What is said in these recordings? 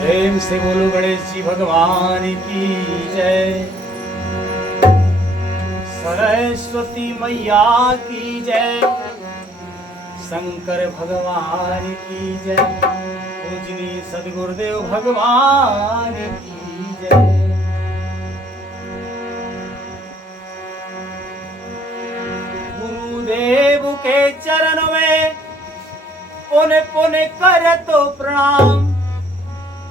प्रेम से बोलो गणेश जी भगवान की जय। सरस्वती मैया की जय। शंकर भगवान की जय। पूजनीय सद्गुरुदेव भगवान की जय। गुरुदेव के चरण में पुन पुन कर तो प्रणाम।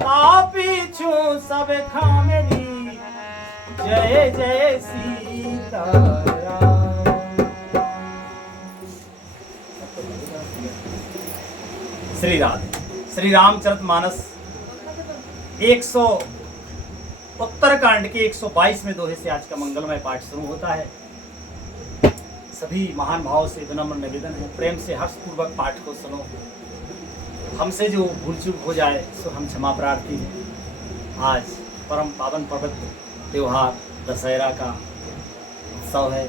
आपी छू सब खामेरी जय जय सीताराम। श्री राधे। श्री रामचरितमानस 100 उत्तरकांड के 122 में दोहे से आज का मंगलमय पाठ शुरू होता है। सभी महान भाव से विनम्र निवेदन है, प्रेम से हर्षपूर्वक पाठ को सुनो। हमसे जो भूल चूक हो जाए सो हम क्षमा प्रार्थी हैं। आज परम पावन पवित्र त्योहार दशहरा का उत्सव है।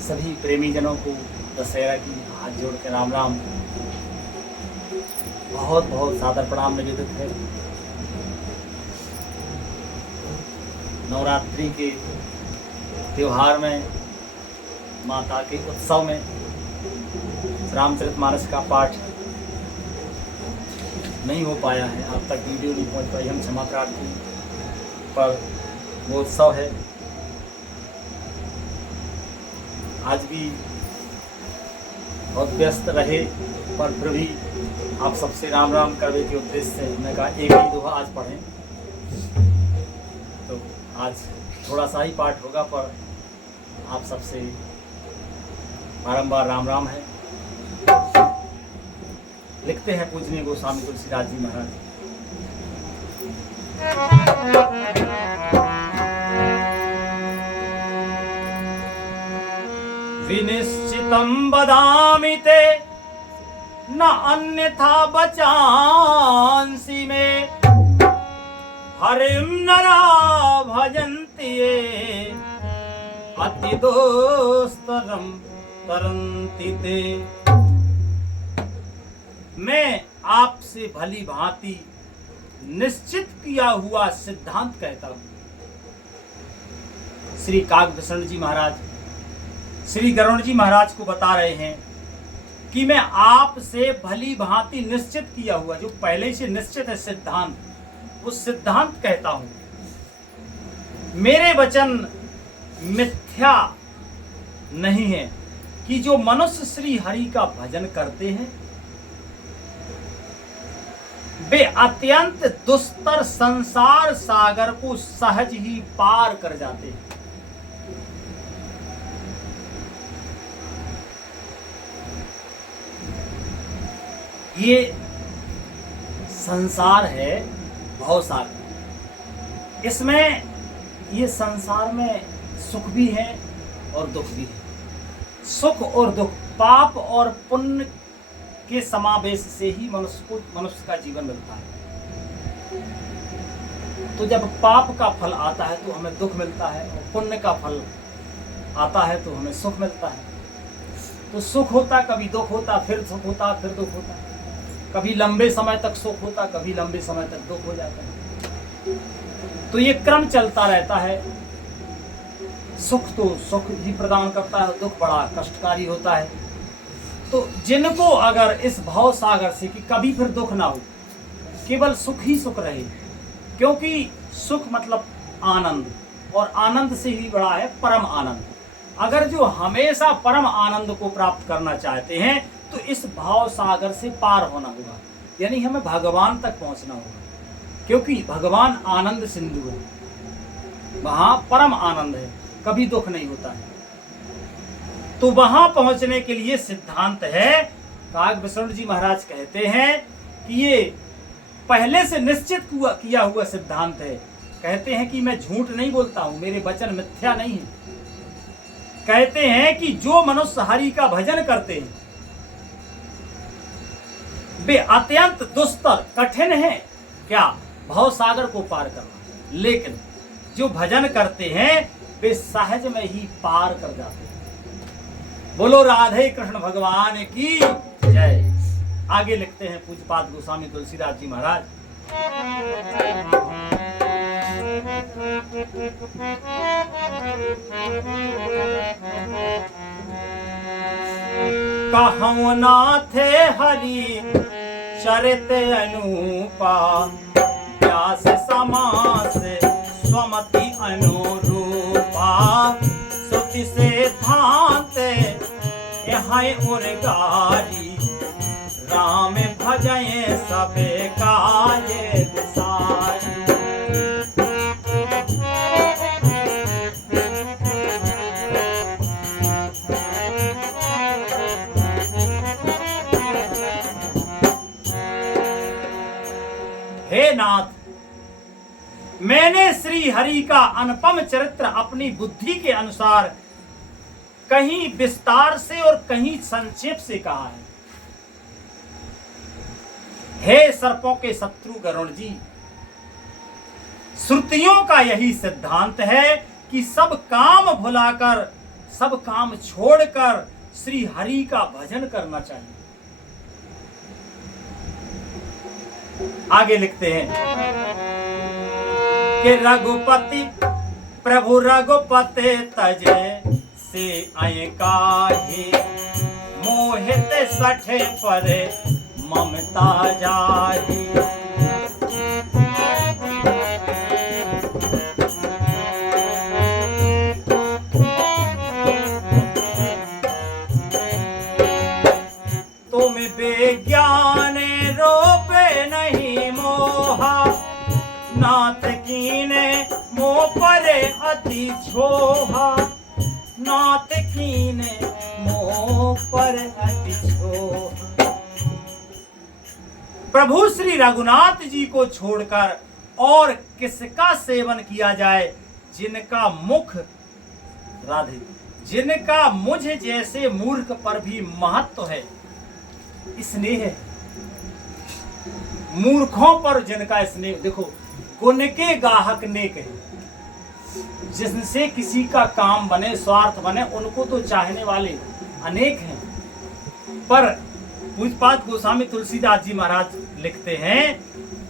सभी प्रेमी जनों को दशहरा की हाथ जोड़ के राम राम बहुत बहुत सादर प्रणाम निवेदित है। नवरात्रि के त्योहार में, माता के उत्सव में रामचरितमानस का पाठ नहीं हो पाया है, अब तक वीडियो नहीं पहुंच पाई, हम क्षमा प्रार्थी। पर वो उत्सव है। आज भी बहुत व्यस्त रहे पर फिर भी आप सबसे राम राम करने के उद्देश्य से हमने कहा एक ही दोहा आज पढ़ें। तो आज थोड़ा सा ही पाठ होगा पर आप सबसे बारंबार राम राम है। लिखते हैं पूजनीय गोस्वामी तुलसीदास जी महाराज। विनिश्चितं वदामि ते न अन्यथा बचांसि मे। हरिं नरा भजन्ति ये अति दुस्तरं तरन्ति ते। मैं आपसे भली भांति निश्चित किया हुआ सिद्धांत कहता हूं। श्री काकभूषण जी महाराज श्री गरुड़ जी महाराज को बता रहे हैं कि मैं आपसे भली भांति निश्चित किया हुआ, जो पहले से निश्चित है सिद्धांत, उस सिद्धांत कहता हूं। मेरे वचन मिथ्या नहीं है कि जो मनुष्य श्री हरि का भजन करते हैं वे अत्यंत दुस्तर संसार सागर को सहज ही पार कर जाते हैं। ये संसार है भवसागर। इसमें ये संसार में सुख भी है और दुख भी है। सुख और दुख, पाप और पुण्य के समावेश से ही मनुष्य का जीवन मिलता है। तो जब पाप का फल आता है तो हमें दुख मिलता है, और पुण्य का फल आता है तो हमें सुख मिलता है। तो सुख होता, कभी दुख होता, फिर सुख होता, फिर दुख होता। कभी लंबे समय तक सुख होता, कभी लंबे समय तक दुख हो जाता है। तो ये क्रम चलता रहता है। सुख तो सुख ही प्रदान करता है, दुख बड़ा कष्टकारी होता है। तो जिनको अगर इस भाव सागर से कि कभी फिर दुख ना हो, केवल सुख ही सुख रहे, क्योंकि सुख मतलब आनंद, और आनंद से ही बड़ा है परम आनंद। अगर जो हमेशा परम आनंद को प्राप्त करना चाहते हैं तो इस भाव सागर से पार होना होगा, यानी हमें भगवान तक पहुंचना होगा, क्योंकि भगवान आनंद सिंधु है, वहां परम आनंद है, कभी दुख नहीं होता है। तो वहां पहुंचने के लिए सिद्धांत है। काकभूषण जी महाराज कहते हैं कि ये पहले से निश्चित किया हुआ सिद्धांत है। कहते हैं कि मैं झूठ नहीं बोलता हूं, मेरे वचन मिथ्या नहीं है। कहते हैं कि जो मनुष्य हरि का भजन करते हैं वे अत्यंत दुस्तर, कठिन है क्या भव सागर को पार करना, लेकिन जो भजन करते हैं वे सहज में ही पार कर जाते हैं। बोलो राधे कृष्ण भगवान की जय। आगे लिखते हैं पूज्यपाद गोस्वामी तुलसीदास जी महाराज। कहूँ नाथे हरि चरित अनुपा, व्यास समास स्वमति अनुरूपा, श्रुति से धांते यहाँ उर्गारी, राम भजय सबे काये सारी। हे नाथ, मैंने श्री हरि का अनुपम चरित्र अपनी बुद्धि के अनुसार कहीं विस्तार से और कहीं संक्षेप से कहा है। हे सर्पों के शत्रु गरुण जी, श्रुतियों का यही सिद्धांत है कि सब काम भुलाकर, सब काम छोड़कर श्री हरि का भजन करना चाहिए। आगे लिखते हैं कि रघुपति प्रभु रघुपति तजे से आए काहे, मोहित सठे पर ममता जाही। तुम बेज्ञान रोपे नहीं मोहा, नाथ कीने मोह परे अति छोहा, नाथ कीने मोह पर अति छोहा। प्रभु श्री रघुनाथ जी को छोड़कर और किसका सेवन किया जाए, जिनका मुख राधे, जिनका मुझ जैसे मूर्ख पर भी महत्व है, स्नेह है। मूर्खों पर जिनका स्नेह, देखो गुण के गाहक नेक है, जिनसे किसी का काम बने, स्वार्थ बने, उनको तो चाहने वाले अनेक हैं। पर पूज्यपाद गोस्वामी तुलसीदास जी महाराज लिखते हैं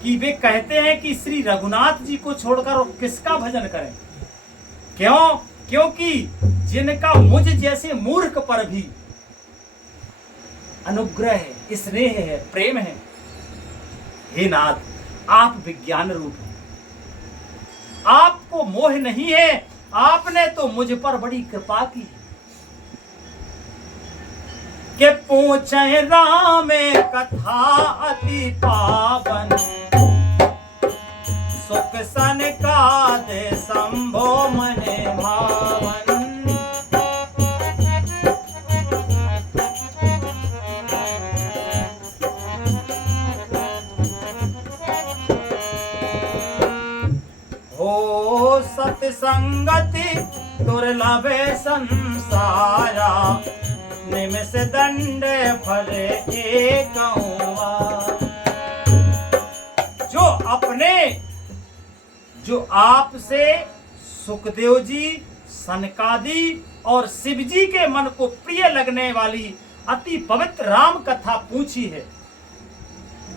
कि वे कहते हैं कि श्री रघुनाथ जी को छोड़कर किसका भजन करें। क्यों? क्योंकि जिनका मुझ जैसे मूर्ख पर भी अनुग्रह है, स्नेह है, प्रेम है। हे नाथ, आप विज्ञान रूप हैं, आपको मोह नहीं है, आपने तो मुझ पर बड़ी कृपा की है। के पूछे राम कथा अति पावन, सुख सन का दे संभो मने भावन। हो सत्संगति दुर्लभ संसारा, निमिष दंड फल एक। जो आपसे सुखदेव जी, सनकादि और शिव जी के मन को प्रिय लगने वाली अति पवित्र राम कथा पूछी है।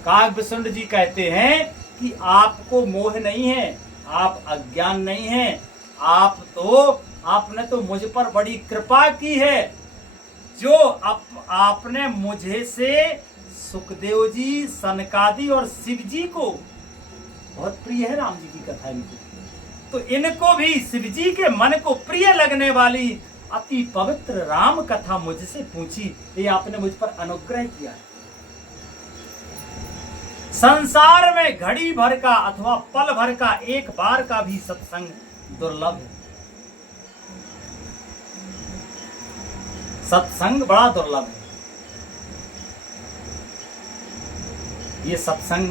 काव्यसुंड जी कहते हैं कि आपको मोह नहीं है, आप अज्ञान नहीं हैं, आपने तो मुझ पर बड़ी कृपा की है। जो आपने मुझे से सुखदेव जी, सनकादि और शिव जी को बहुत प्रिय है राम जी की कथा इनको, तो इनको भी शिव जी के मन को प्रिय लगने वाली अति पवित्र राम कथा मुझसे पूछी, ये आपने मुझ पर अनुग्रह किया। संसार में घड़ी भर का अथवा पल भर का एक बार का भी सत्संग दुर्लभ है। सत्संग बड़ा दुर्लभ है। ये सत्संग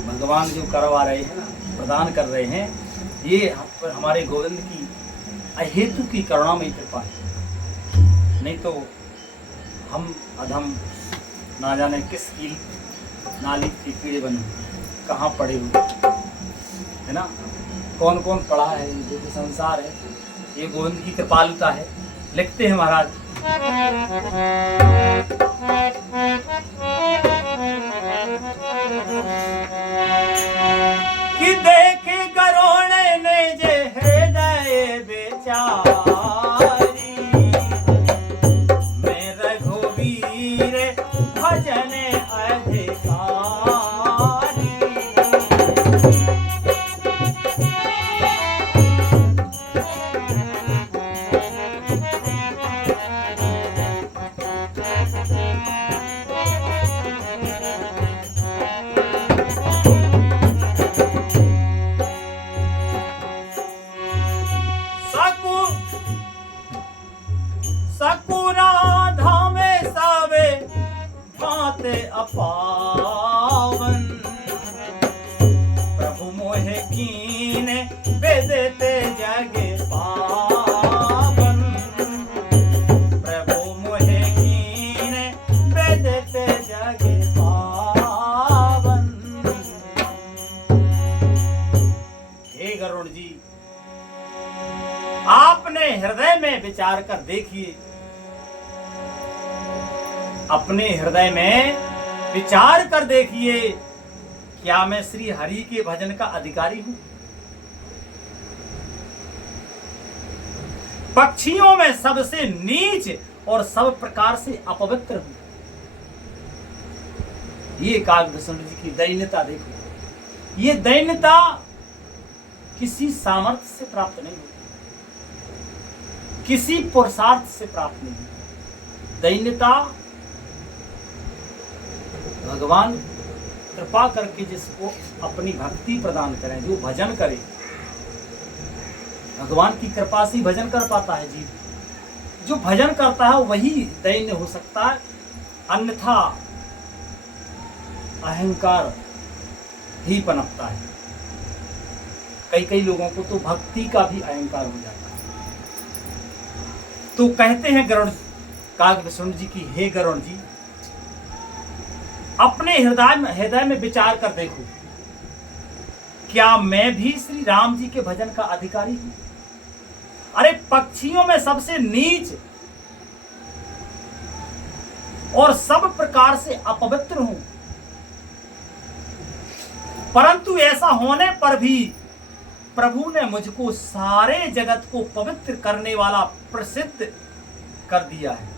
भगवान जो करवा रहे हैं ना, प्रदान कर रहे हैं, ये हमारे गोविंद की अहेतु की करुणामयी कृपा है। नहीं तो हम अधम ना जाने किस की नाली की कीड़े बने, कहाँ पड़े हुए है ना, कौन कौन पड़ा है। ये जो संसार है ये गोविंद की कृपालुता है। लिखते हैं महाराज, अपावन प्रभु मोहे कीने बेदेते जगे पावन प्रभु मोहे कीने बेदेते जगे पावन। हे गरुड़ जी, आपने हृदय में विचार कर देखिए, अपने हृदय में विचार कर देखिए, क्या मैं श्री हरि के भजन का अधिकारी हूं? पक्षियों में सबसे नीच और सब प्रकार से अपवित्र हूं। ये काकभूषण जी की दैन्यता देखो। ये दैन्यता किसी सामर्थ्य से प्राप्त नहीं होती, किसी पुरुषार्थ से प्राप्त नहीं होती। दैन्यता भगवान कृपा करके जिसको अपनी भक्ति प्रदान करें, जो भजन करे, भगवान की कृपा से भजन कर पाता है जीव। जो भजन करता है वही दैन्य हो सकता है, अन्यथा अहंकार ही पनपता है। कई लोगों को तो भक्ति का भी अहंकार हो जाता है। तो कहते हैं गरुड़ काकभूषण जी की, हे गरुड़ जी, अपने हृदय में विचार कर देखो, क्या मैं भी श्री राम जी के भजन का अधिकारी हूं? अरे पक्षियों में सबसे नीच और सब प्रकार से अपवित्र हूं, परंतु ऐसा होने पर भी प्रभु ने मुझको सारे जगत को पवित्र करने वाला प्रसिद्ध कर दिया है।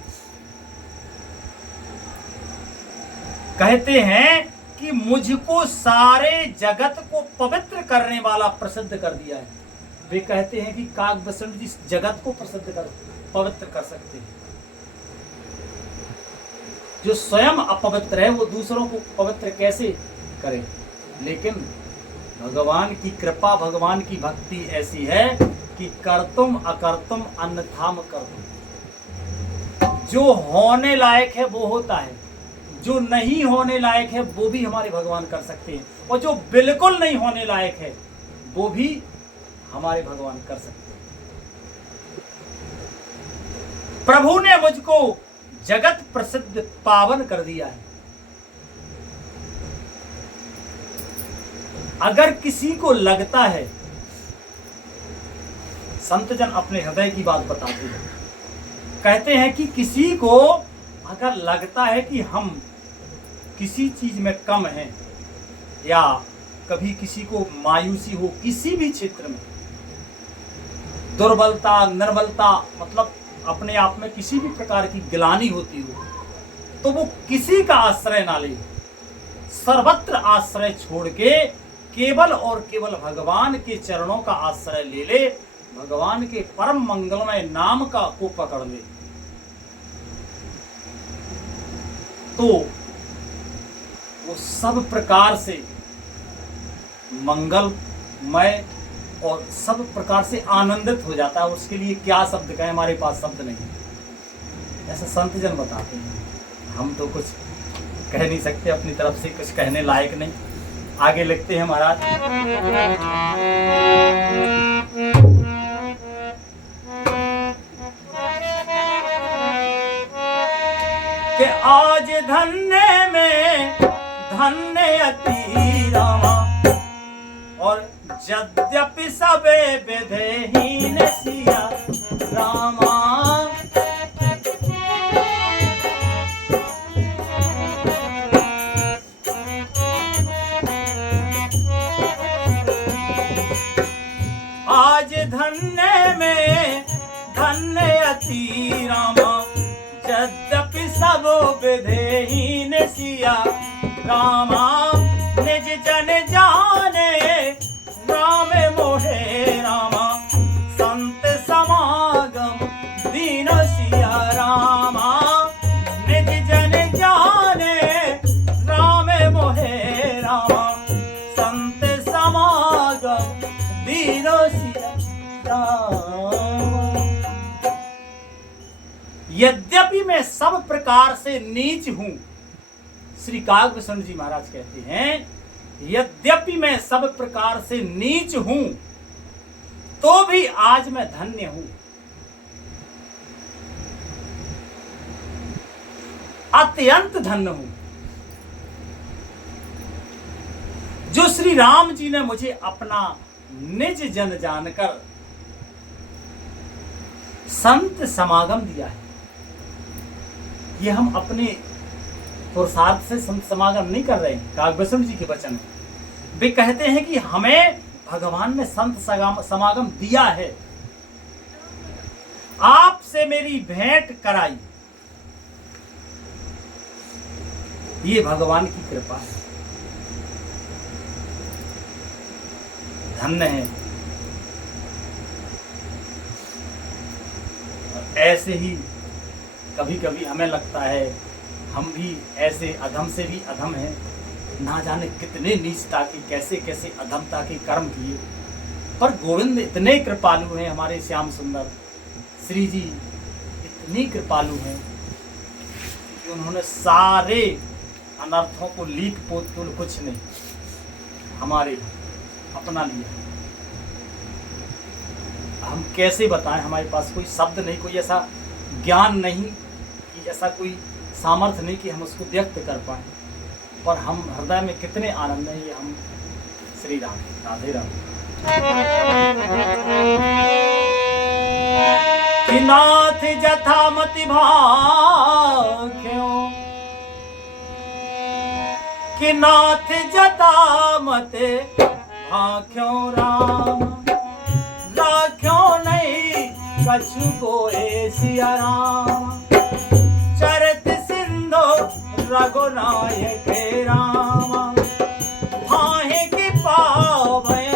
कहते हैं कि मुझको सारे जगत को पवित्र करने वाला प्रसिद्ध कर दिया है। वे कहते हैं कि काकभूषण जी जगत को पवित्र कर सकते हैं। जो स्वयं अपवित्र है वो दूसरों को पवित्र कैसे करे? लेकिन भगवान की कृपा, भगवान की भक्ति ऐसी है कि कर्तुम अकर्तुम अन्यथाम कर्तुम। जो होने लायक है वो होता है, जो नहीं होने लायक है वो भी हमारे भगवान कर सकते हैं, और जो बिल्कुल नहीं होने लायक है वो भी हमारे भगवान कर सकते हैं। प्रभु ने मुझको जगत प्रसिद्ध पावन कर दिया है। अगर किसी को लगता है, संत जन अपने हृदय की बात बताते हैं, कहते हैं कि किसी को अगर लगता है कि हम किसी चीज में कम हैं, या कभी किसी को मायूसी हो, किसी भी क्षेत्र में दुर्बलता, निर्बलता, मतलब अपने आप में किसी भी प्रकार की गिलानी होती हो, तो वो किसी का आश्रय ना ले, सर्वत्र आश्रय छोड़ के केवल और केवल भगवान के चरणों का आश्रय ले ले, भगवान के परम मंगलमय नाम का को पकड़ ले, तो वो सब प्रकार से मंगलमय और सब प्रकार से आनंदित हो जाता है। उसके लिए क्या शब्द कहें, हमारे पास शब्द नहीं। ऐसा संत जन बताते हैं, हम तो कुछ कह नहीं सकते, अपनी तरफ से कुछ कहने लायक नहीं। आगे लिखते हैं महाराज, कि आज धन्य में धन्य अति रामा, और यद्यपि सबे विधेहीन सिया रामा। आज धन्य में धन्य अति रामा, यद्यपि सब विधेहीन सिया रामा। निज जन जाने वीरो सिया राम। यद्यपि मैं सब प्रकार से नीच हूं, श्री कागभूषण जी महाराज कहते हैं, यद्यपि मैं सब प्रकार से नीच हूं तो भी आज मैं धन्य हूं। अत्यंत धन्य हूं जो श्री राम जी ने मुझे अपना निज जन जानकर संत समागम दिया है। ये हम अपने पुरुषार्थ से संत समागम नहीं कर रहे हैं, कागभूषण जी के वचन है। वे कहते हैं कि हमें भगवान ने संत समागम दिया है, आपसे मेरी भेंट कराई, ये भगवान की कृपा है, धन्य है। और ऐसे ही कभी कभी हमें लगता है हम भी ऐसे अधम से भी अधम हैं, ना जाने कितने नीचता के कैसे कैसे अधमता के कर्म किए, पर गोविंद इतने कृपालु हैं, हमारे श्याम सुंदर श्री जी इतनी कृपालु हैं कि उन्होंने सारे अनर्थों को लीक पोत को कुछ नहीं हमारे अपना लिया। हम कैसे बताएं, हमारे पास कोई शब्द नहीं, कोई ऐसा ज्ञान नहीं, कि ऐसा कोई सामर्थ्य नहीं कि हम उसको व्यक्त कर पाए, पर हम हृदय में कितने आनंद है। ये हम श्री राम राधे राम। कि नाथ जथामति भाख्यो, कि नाथ जथामति भाख्यो राम, राख्यो नहीं कछु कोए सिया राम। चरित सिंधु रघुनायक राम, भाहे की पावे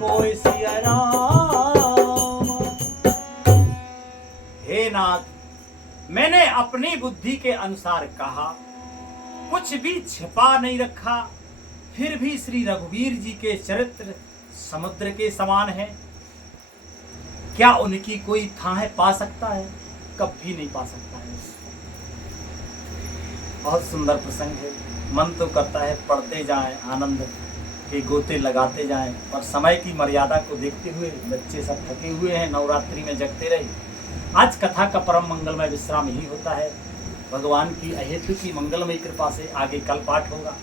कोई सिया राम। हे नाथ, मैंने अपनी बुद्धि के अनुसार कहा, कुछ भी छिपा नहीं रखा, फिर भी श्री रघुवीर जी के चरित्र समुद्र के समान है। क्या उनकी कोई थाह पा सकता है? कभी नहीं पा सकता है। बहुत सुंदर प्रसंग है, मन तो करता है पढ़ते जाएं, आनंद के गोते लगाते जाएं, पर समय की मर्यादा को देखते हुए बच्चे सब थके हुए हैं, नवरात्रि में जगते रहे। आज कथा का परम मंगलमय विश्राम ही होता है। भगवान की अहेतु की मंगलमय कृपा से आगे कल पाठ होगा।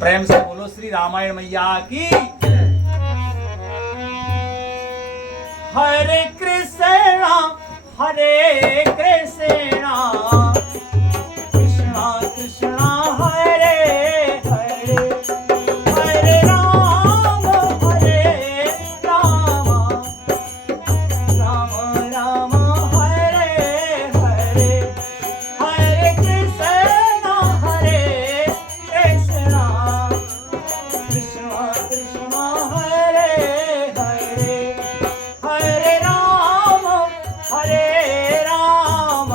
प्रेम से बोलो श्री रामायण मैया की। हरे कृष्णा हरे कृष्णा, कृष्णा कृष्णा हरे हरे, हरे राम राम राम हरे हरे, हरे कृष्णा कृष्णा कृष्णा हरे हरे, हरे राम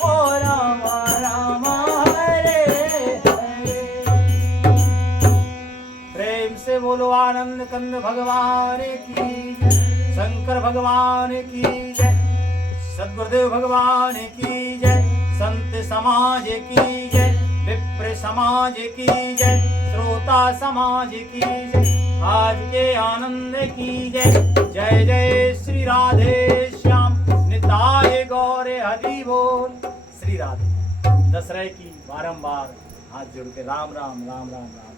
ओ राम राम हरे हरे। प्रेम से बोलो आनंद कंद भगवान की जय, शंकर भगवान की जय, सद्गुरुदेव भगवान की जय, संत समाज की जय, विप्र समाज की जय, श्रोता समाज की जय, आज के आनंद की जय। जय जय श्री राधे श्याम निताय गौरे हरि बोल। श्री राधे दशरथ की बारंबार हाथ जोड़ के राम राम राम राम राम।